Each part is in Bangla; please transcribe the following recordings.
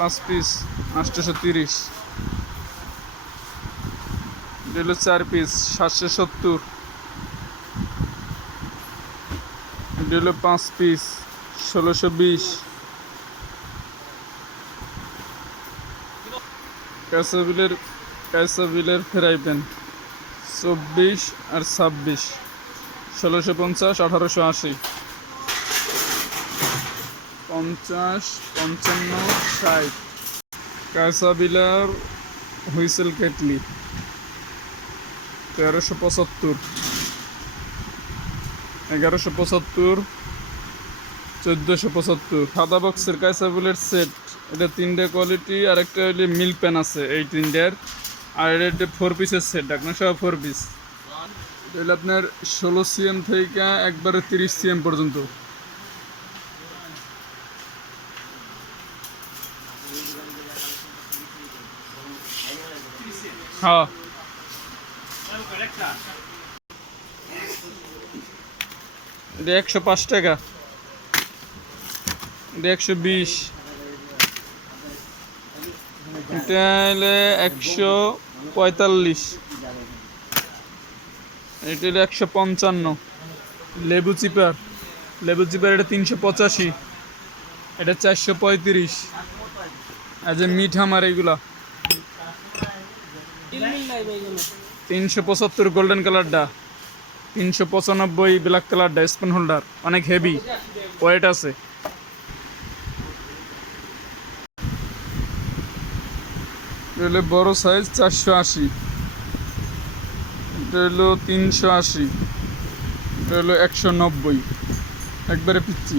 5 পিস 830, এটা হলো 4 পিস 770, এটা হলো 5 পিস 1620, ক্যাসাবিলের ফ্রাই প্যান 24 আর 26, 1650, 1880, 50, 55, 60, ক্যাসাবিলার হুইসেল কেটলি 1375, 1175, 1475, সাদা বক্সের ক্যাসাবিলের সেট, এটা 3টে কোয়ালিটি, আর একটা হইলে মিল্ক প্যান আছে এই 3টের, আর এটা 4 পিসের সেট, আপনার সব 4 পিস। এটা আপনার 16 cm থেকে একবারে 30 cm পর্যন্ত। হ্যাঁ, এটা 105 টাকা, এটা 120, এটা হলে 145, এটা হলো 155, লেবু চিপার এটা 385, এটা 435, আর যে মিঠ আমার এইগুলা 375 গোল্ডেন কালারটা, 395 ব্ল্যাক কালারটা স্পুন হোল্ডার, অনেক হেভি ওয়েট আছে। এটা হলো বড় সাইজ 480, এটা হলো 380, এটা হলো 190, একবারে পিচ্ছি।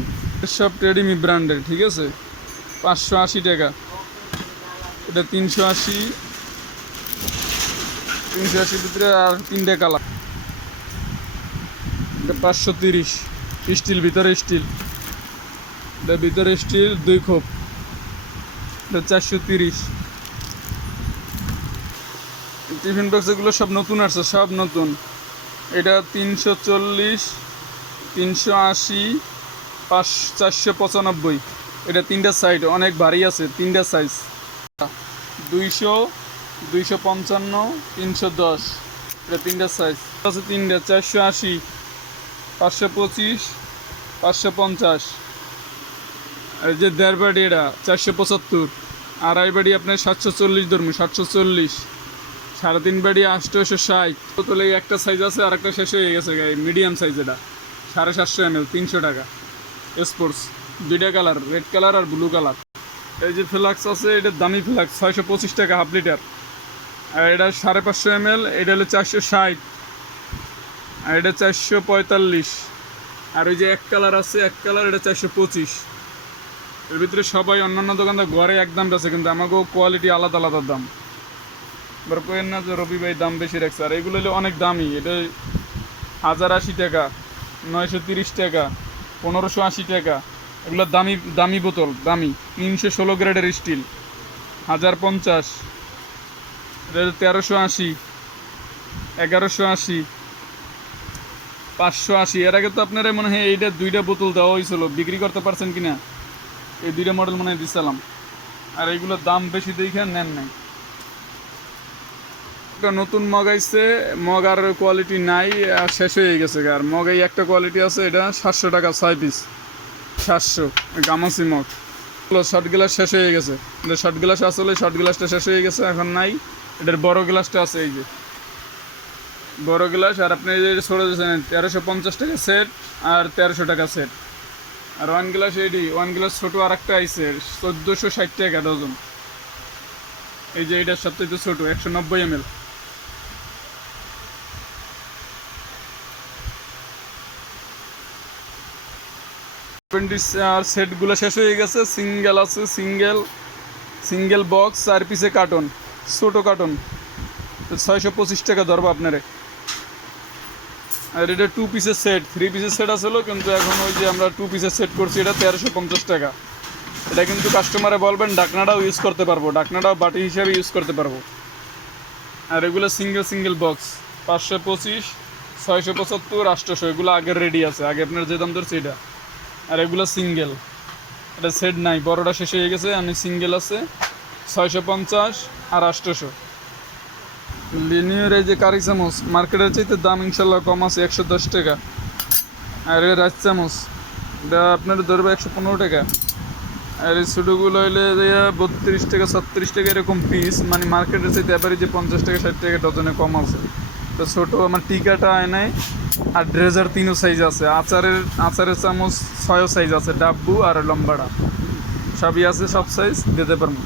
সব ট্রেডিমি ব্র্যান্ডের, ঠিক আছে, 580 টাকা, এটা 380, 380 ভিতরে আর 3টে কালার, এটা 530, স্টিল, ভিতরে স্টিল, এটা ভিতরে স্টিল 2 খোপ, এটা 430। টিফিন বক্স এগুলো সব নতুন আসছে, সব নতুন। এটা 340, 380, 495, এটা 3টা সাইড, অনেক ভারী আছে, 3টা সাইজ, 200, 255, 310, এটা 3টা সাইজ আছে, 3টা 480, 525, 550, আর যে 1.5 বাড়ি এটা 475, আড়াই বাড়ি আপনার 740 ধরুন, 740, 3.5 বাড়ি 860। বোতলে একটা সাইজ আছে, আর একটা শেষ হয়ে গেছে, মিডিয়াম সাইজ, এটা 750 ml, 300 টাকা, স্পোর্টস, 2টা কালার, রেড কালার আর ব্লু কালার। এই যে ফ্লাক্স আছে, এটা দামি ফ্লাক্স 625 টাকা হাফ লিটার, আর এটা 550 ml, এটা হলো 460, আর এটা 445, আর ওই যে এক কালার আছে, এক কালার, এটা 425। এর ভিতরে সবাই অন্যান্য দোকানদার ঘরে এক দাম আছে, কিন্তু আমাকেও কোয়ালিটি আলাদা আলাদা দাম। এবার কেন না যে রবি ভাই দাম বেশি রাখছে, আর এগুলো হলো অনেক দামি, এটা 1080 টাকা, 930 টাকা, 1580 টাকা, এগুলো দামি দামি বোতল, দামি 316 গ্রেডের স্টিল, 1050, এটা 1380, 1180, 580। এর আগে তো আপনারা মনে হয় এইটা 2টা বোতল দেওয়া হয়েছিল, বিক্রি করতে পারছেন কিনা, এই 2টা মডেল মনে হয় দিছিলাম, আর এইগুলোর দাম বেশি দেখে নেন নাই। একটা নতুন মগ আইছে, মগ আর কোয়ালিটি নাই, আর শেষ হয়ে গেছে, আর মগ এই একটা কোয়ালিটি আছে, এটা 700 টাকা 6 পিস, 700, গামাসি মগ। শর্ট গ্লাস শেষ হয়ে গেছে, এটা শর্ট গ্লাস আসলে শর্ট গ্লাসটা শেষ হয়ে গেছে, এখন নাই। এটার বড় গ্লাসটা আছে, এই যে বড় গ্লাস, আর আপনি এই যে ছোটো দিয়েছেন 1350 টাকা সেট, আর 1300 টাকা সেট। আর ওয়ান গ্লাস, এইটি ওয়ান গ্লাস ছোটো আর একটা আইসে 1460 টাকা ডজন, এই যে এইটার সবথেকে ছোটো 190 ml। আর সেটগুলো শেষ হয়ে গেছে, সিঙ্গেল আছে, সিঙ্গেল বক্স 4 পিসে কার্টন, ছোটো কার্টন 625 টাকা ধরবো আপনারে। আর এটা 2 পিসের সেট, 3 পিসের সেট আসলো, কিন্তু এখন ওই যে আমরা 2 পিসের সেট করছি, এটা 1350 টাকা। এটা কিন্তু কাস্টমারে বলবেন ঢাকনাটাও ইউজ করতে পারবো, ঢাকনাটাও বাটি হিসাবে ইউজ করতে পারবো। আর এগুলো সিঙ্গেল বক্স 525, 675, 800, এগুলো আগের রেডি আছে, আগে আপনার যে দাম ধরছে এটা। আর এগুলো সিঙ্গেল, এটা সেট নাই, বড়টা শেষ হয়ে গেছে, আমি সিঙ্গেল আছে 650 আর 800। লিনিয়ার এই যে কারি চামচ মার্কেটের চাইতে দাম ইনশাল্লাহ কম আছে, 110 টাকা। আর এই রাজ চামচ এটা আপনার ধরবে 115 টাকা। আর এই ছোটোগুলো হইলে 32 টাকা 36 টাকা এরকম পিস, মানে মার্কেটের চাইতে অ্যাভারেজে 50 টাকা 60 টাকা ডজনে কম আছে। তো ছোটো আমার টিকাটা আয় নাই। আর ড্রেজার 3ও সাইজ আছে, আচারের চামচ 6ও সাইজ আছে, ডাব্বু আর লম্বাটা সবই আছে, সব সাইজ দিতে পারবো।